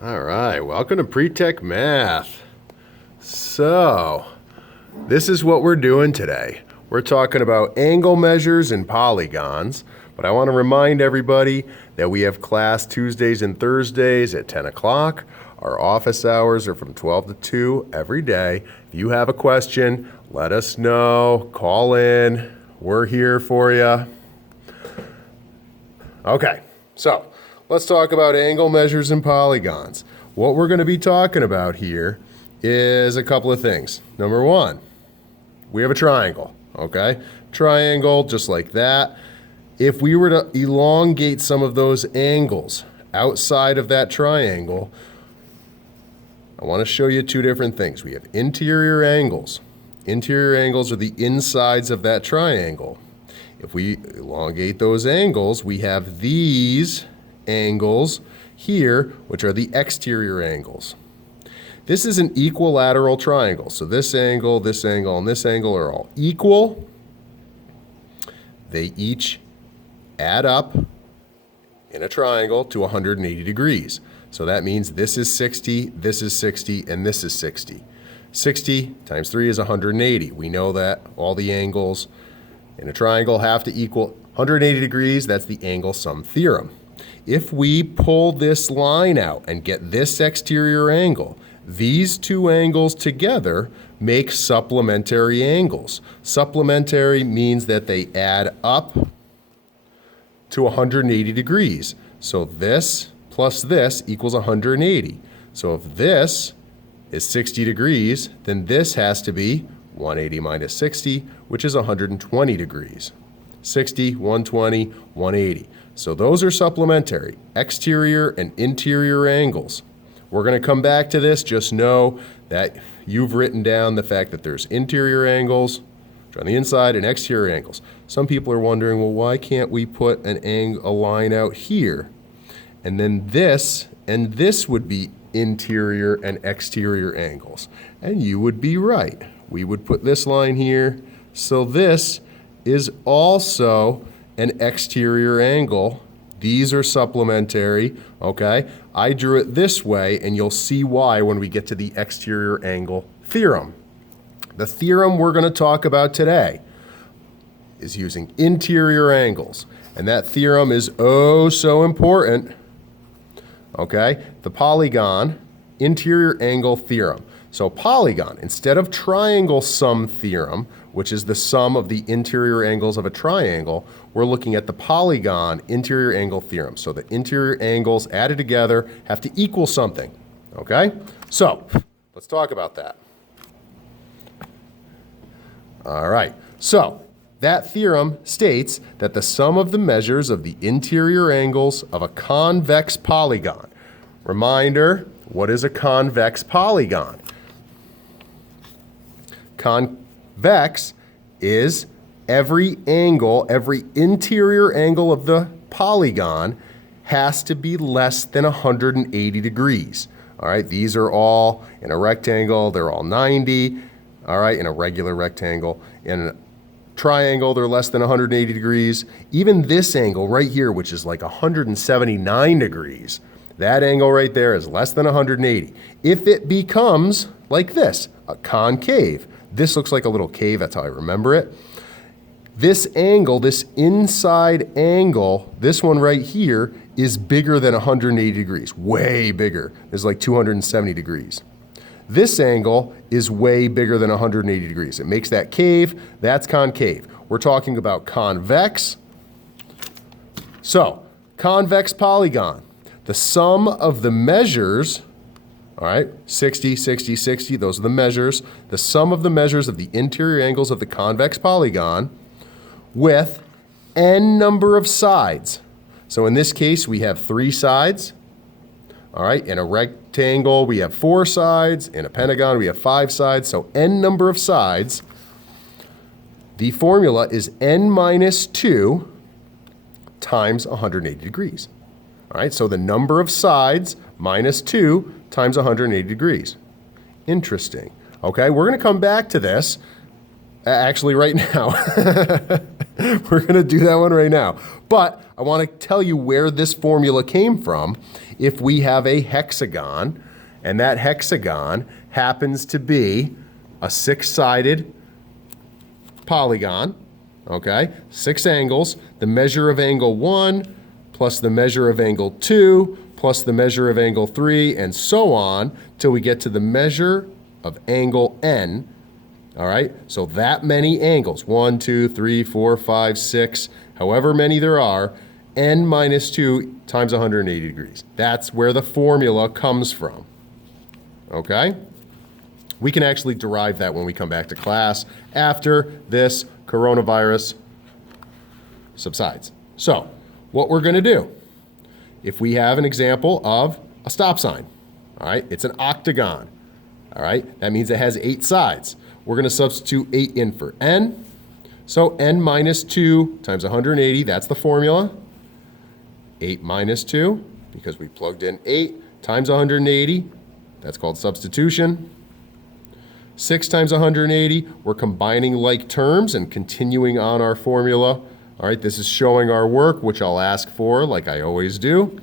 All right, welcome to Pre-Tech Math. So, this is what we're doing today. We're talking about angle measures and polygons, but I want to remind everybody that we have class Tuesdays and Thursdays at 10 o'clock. Our office hours are from 12 to 2 every day. If you have a question, let us know, call in, we're here for you. Okay, so let's talk about angle measures and polygons. What we're going to be talking about here is a couple of things. Number one, we have a triangle, okay? Triangle, just like that. If we were to elongate some of those angles outside of that triangle, I want to show you two different things. We have interior angles. Interior angles are the insides of that triangle. If we elongate those angles, we have these angles here, which are the exterior angles. This is an equilateral triangle. So this angle, and this angle are all equal. They each add up in a triangle to 180 degrees. So that means this is 60, this is 60, and this is 60. 60 times 3 is 180. We know that all the angles in a triangle have to equal 180 degrees. That's the angle sum theorem. If we pull this line out and get this exterior angle, these two angles together make supplementary angles. Supplementary means that they add up to 180 degrees. So this plus this equals 180. So if this is 60 degrees, then this has to be 180 minus 60, which is 120 degrees. 60, 120, 180. So those are supplementary, exterior and interior angles. We're going to come back to this. Just know that you've written down the fact that there's interior angles on the inside and exterior angles. Some people are wondering, well, why can't we put a line out here? And then this and this would be interior and exterior angles. And you would be right. We would put this line here. So this is also an exterior angle. These are supplementary, okay? I drew it this way, and you'll see why when we get to the exterior angle theorem. The theorem we're going to talk about today is using interior angles, and that theorem is oh so important, okay? The Polygon interior angle theorem. So polygon, instead of triangle sum theorem, which is the sum of the interior angles of a triangle, we're looking at the polygon interior angle theorem. So the interior angles added together have to equal something, okay? So let's talk about that. All right, so that theorem states that the sum of the measures of the interior angles of a convex polygon. Reminder, what is a convex polygon? Convex is every angle, every interior angle of the polygon has to be less than 180 degrees. All right, these are all in a rectangle, they're all 90. All right, in a regular rectangle. In a triangle, they're less than 180 degrees. Even this angle right here, which is like 179 degrees, that angle right there is less than 180. If it becomes like this, a concave, this looks like a little cave, that's how I remember it. This angle, this inside angle, this one right here is bigger than 180 degrees, way bigger. It's like 270 degrees. This angle is way bigger than 180 degrees. It makes that cave, that's concave. We're talking about convex. So, convex polygon. The sum of the measures, all right, 60, 60, 60, those are the measures. The sum of the measures of the interior angles of the convex polygon with n number of sides. So in this case, we have 3 sides. All right, in a rectangle, we have 4 sides. In a pentagon, we have 5 sides. So n number of sides. The formula is n minus 2 times 180 degrees. All right, so the number of sides minus 2 times 180 degrees. Interesting. Okay, we're going to come back to this actually right now. We're going to do that one right now. But I want to tell you where this formula came from. If we have a hexagon, and that hexagon happens to be a six-sided polygon, okay? 6 angles, the measure of angle 1 plus the measure of angle 2 plus the measure of angle 3, and so on till we get to the measure of angle n. All right, so that many angles, 1, 2, 3, 4, 5, 6, however many there are, n minus 2 times 180 degrees. That's where the formula comes from, okay? We can actually derive that when we come back to class after this coronavirus subsides. So, what we're gonna do, if we have an example of a stop sign, all right, it's an octagon, all right, that means it has 8 sides. We're going to substitute 8 in for n. So n minus 2 times 180, that's the formula. 8 minus 2, because we plugged in 8 times 180, that's called substitution. 6 times 180, we're combining like terms and continuing on our formula. All right, this is showing our work, which I'll ask for like I always do.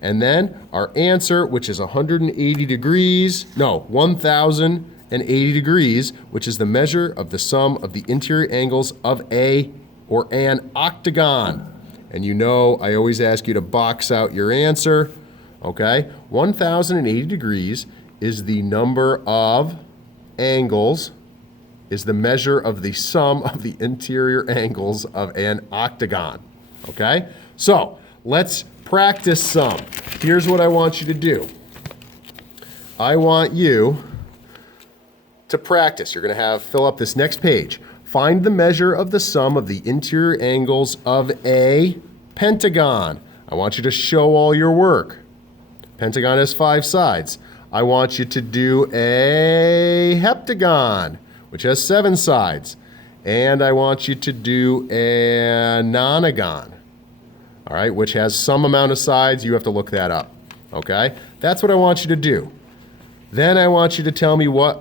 And then our answer, which is 180 degrees, no, 1,080 degrees, which is the measure of the sum of the interior angles of a or an octagon. And you know I always ask you to box out your answer, okay? 1,080 degrees is the number of angles, is the measure of the sum of the interior angles of an octagon, okay? So let's practice some. Here's what I want you to do. I want you to practice. You're going to fill up this next page. Find the measure of the sum of the interior angles of a pentagon. I want you to show all your work. Pentagon has 5 sides. I want you to do a heptagon, which has 7 sides. And I want you to do a nonagon, all right, which has some amount of sides. You have to look that up, okay? That's what I want you to do. Then I want you to tell me what,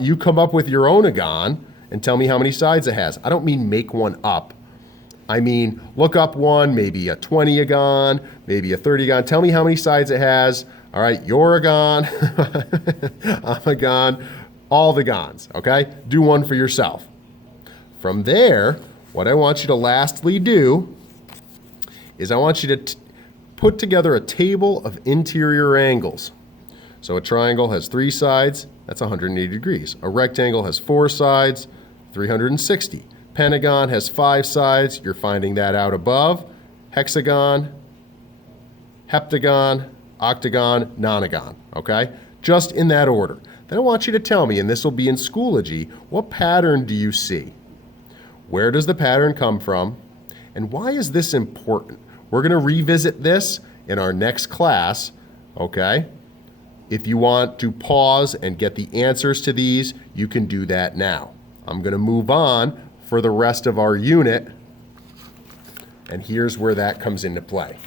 you come up with your own agon and tell me how many sides it has. I don't mean make one up. I mean, look up one, maybe a 20-agon, maybe a 30-agon. Tell me how many sides it has. All right, your agon, I'm agon, all the gons, okay? Do one for yourself. From there, what I want you to lastly do is I want you to put together a table of interior angles. So a triangle has 3 sides, that's 180 degrees. A rectangle has 4 sides, 360. Pentagon has 5 sides, you're finding that out above. Hexagon, heptagon, octagon, nonagon, okay? Just in that order. Then I want you to tell me, and this will be in Schoology, what pattern do you see? Where does the pattern come from? And why is this important? We're going to revisit this in our next class, okay? If you want to pause and get the answers to these, you can do that now. I'm going to move on for the rest of our unit, and here's where that comes into play.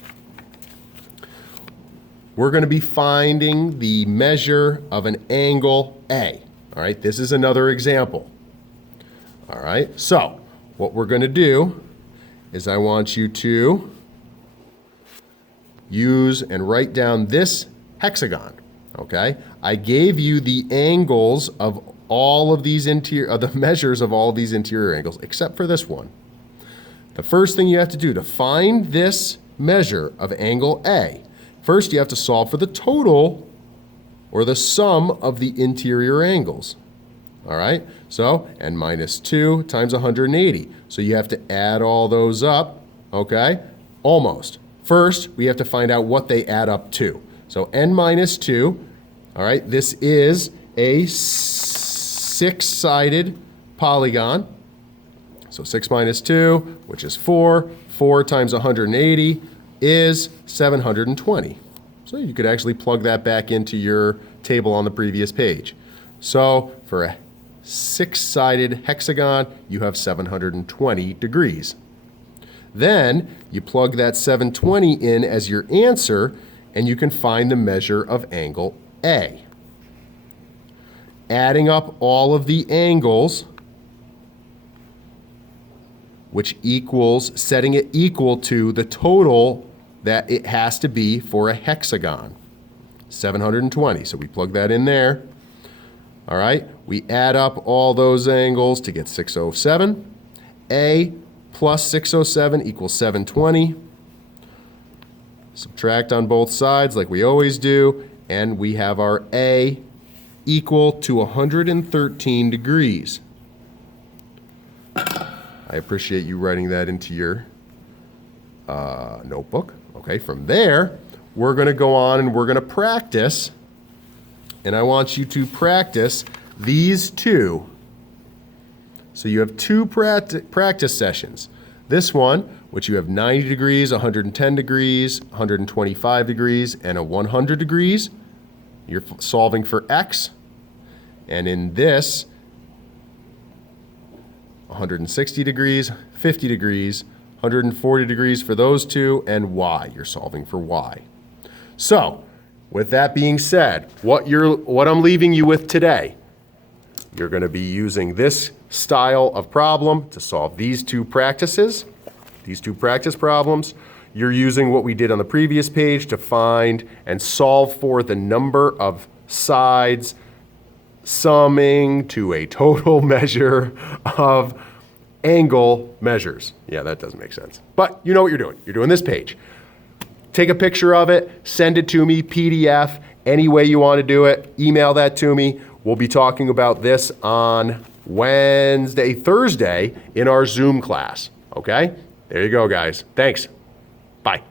We're going to be finding the measure of an angle A. All right, this is another example. All right, so what we're going to do is I want you to use and write down this hexagon. Okay, I gave you the angles of all of these the measures of all of these interior angles, except for this one. The first thing you have to do to find this measure of angle A, first you have to solve for the total or the sum of the interior angles. All right, so n minus 2 times 180. So you have to add all those up, okay? Almost. First, we have to find out what they add up to. So n minus 2, all right, this is a 6-sided polygon. So 6 minus 2, which is 4. 4 times 180 is 720. So you could actually plug that back into your table on the previous page. So for a 6-sided hexagon, you have 720 degrees. Then you plug that 720 in as your answer, and you can find the measure of angle A. Adding up all of the angles which equals, setting it equal to the total that it has to be for a hexagon, 720. So we plug that in there. All right, we add up all those angles to get 607. A plus 607 equals 720. Subtract on both sides like we always do, and we have our A equal to 113 degrees. I appreciate you writing that into your notebook. Okay, from there, we're going to go on and we're going to practice, and I want you to practice these two. So you have two practice sessions. This one, which you have 90 degrees, 110 degrees, 125 degrees, and a 100 degrees. You're solving for x. And in this, 160 degrees, 50 degrees, 140 degrees for those two, and y. You're solving for y. So, with that being said, what I'm leaving you with today, you're going to be using this style of problem to solve these two practices, these two practice problems. You're using what we did on the previous page to find and solve for the number of sides summing to a total measure of angle measures. Yeah, that doesn't make sense. But you know what you're doing. You're doing this page. Take a picture of it, send it to me, PDF, any way you want to do it, email that to me. We'll be talking about this on Thursday in our Zoom class. Okay? There you go, guys. Thanks. Bye.